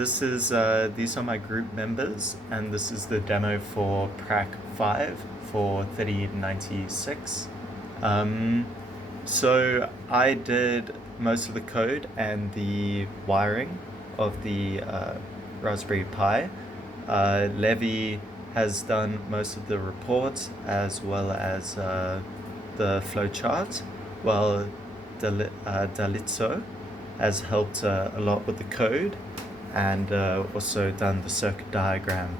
these are my group members, and this is the demo for Prac 5 for 3096. So I did most of the code and the wiring of the Raspberry Pi. Levi has done most of the reports as well as the flowchart, while DAL003 has helped a lot with the code and also done the circuit diagram.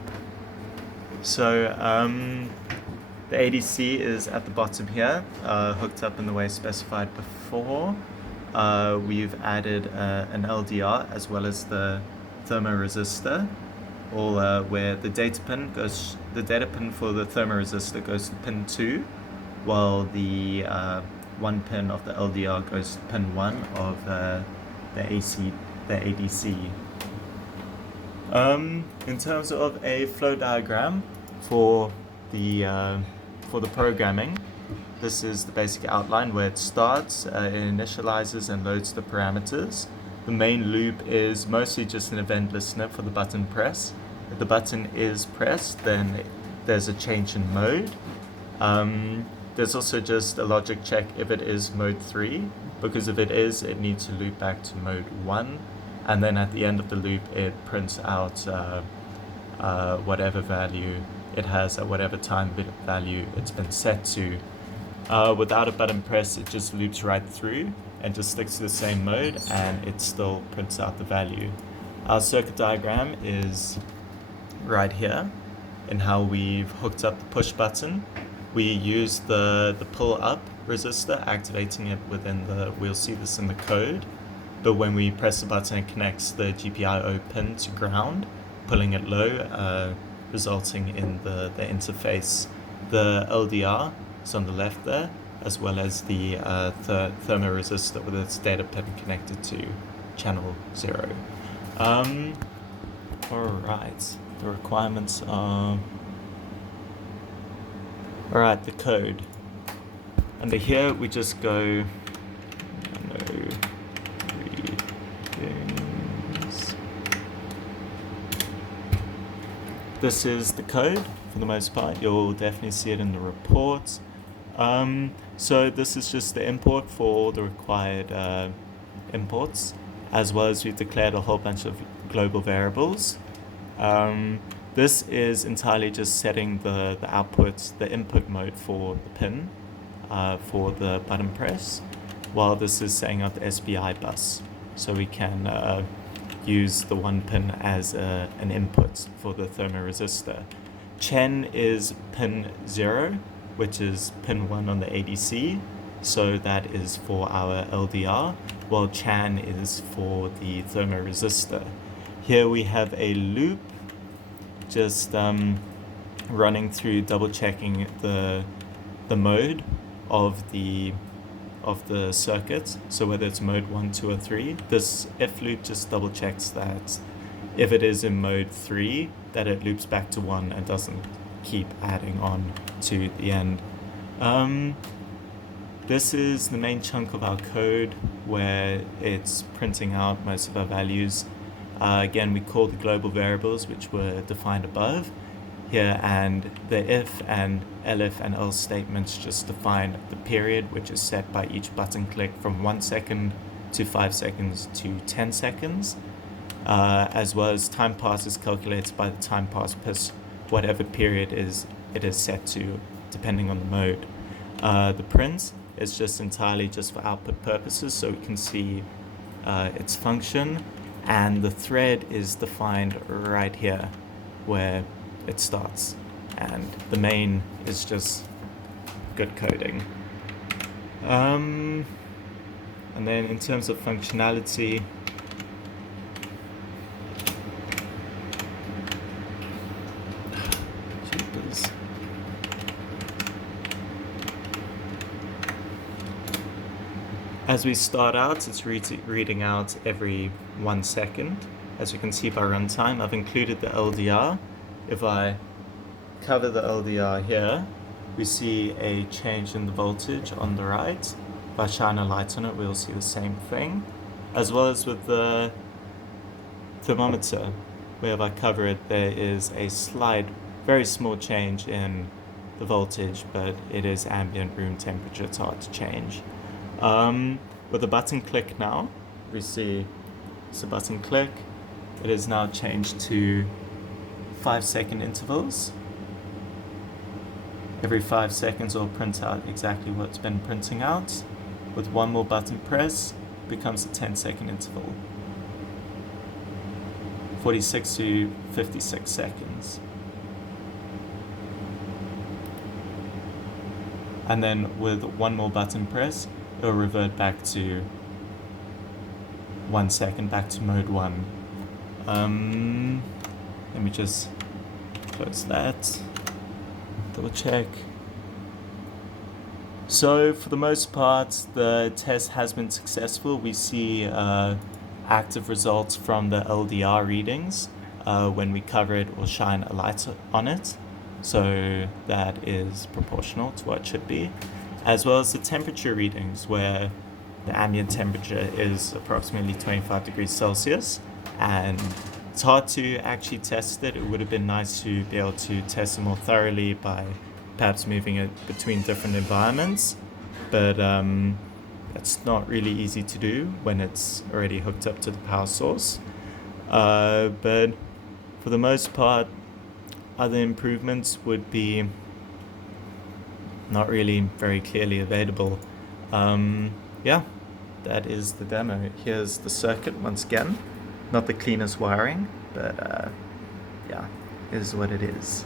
So the ADC is at the bottom here, hooked up in the way specified before. We've added an LDR as well as the thermoresistor, all where the data pin goes. The data pin for the thermoresistor goes to pin 2, while the one pin of the LDR goes to pin 1 of the ADC. In terms of a flow diagram for the programming, this is the basic outline where it starts, it initializes and loads the parameters. The main loop is mostly just an event listener for the button press. If the button is pressed, then there's a change in mode. There's also just a logic check if it is mode 3, because if it is, it needs to loop back to mode 1. And then at the end of the loop, it prints out whatever value it has at whatever time value it's been set to. Without a button press, it just loops right through and just sticks to the same mode, and it still prints out the value. Our circuit diagram is right here in how we've hooked up the push button. We use the pull up resistor, activating it within we'll see this in the code, but when we press the button, it connects the GPIO pin to ground, pulling it low, resulting in the interface. The LDR is on the left there, as well as the thermoresistor with its data pin connected to channel 0. Alright, the requirements are... Alright, the code. Under here we just go... This is the code for the most part. You'll definitely see it in the reports. So this is just the import for the required imports, as well as we've declared a whole bunch of global variables. This is entirely just setting the output, the input mode for the pin for the button press, while this is setting up the SPI bus, so we can use the one pin as an input for the thermoresistor. Chen is pin 0, which is pin 1 on the ADC, so that is for our LDR, while Chan is for the thermoresistor. Here we have a loop just running through, double checking the mode of the circuit, so whether it's mode 1, 2 or 3. This if loop just double checks that if it is in mode 3, that it loops back to 1 and doesn't keep adding on to the end. This is the main chunk of our code where it's printing out most of our values. Again, we call the global variables, which were defined above here, and the if and elif and else statements just define the period, which is set by each button click from 1 second to 5 seconds to 10 seconds, as well as time pass is calculated by the time pass plus whatever period it is set to, depending on the mode. The print is just entirely just for output purposes, so we can see its function, and the thread is defined right here where it starts, and the main is just good coding. And then in terms of functionality, as we start out, it's reading out every 1 second. As you can see by runtime, I've included the LDR. If I cover the LDR here, we see a change in the voltage on the right. If I shine a light on it, we'll see the same thing. As well as with the thermometer, wherever I cover it, there is a slight, very small change in the voltage, but it is ambient room temperature. It's hard to change. With the button click now, we see it's a button click. It is now changed to 5-second intervals. Every 5 seconds it'll print out exactly what's been printing out. With one more button press, it becomes a 10-second interval. 46 to 56 seconds. And then with one more button press, it'll revert back to 1 second, back to mode 1. Let me just close that, double check. So for the most part, the test has been successful. We see active results from the LDR readings. When we cover it, we'll shine a light on it. So that is proportional to what it should be. As well as the temperature readings, where the ambient temperature is approximately 25 degrees Celsius. And it's hard to actually test it. It would have been nice to be able to test it more thoroughly by perhaps moving it between different environments. But it's not really easy to do when it's already hooked up to the power source. But for the most part, other improvements would be not really very clearly available. Yeah, that is the demo. Here's the circuit once again. Not the cleanest wiring, but yeah, is what it is.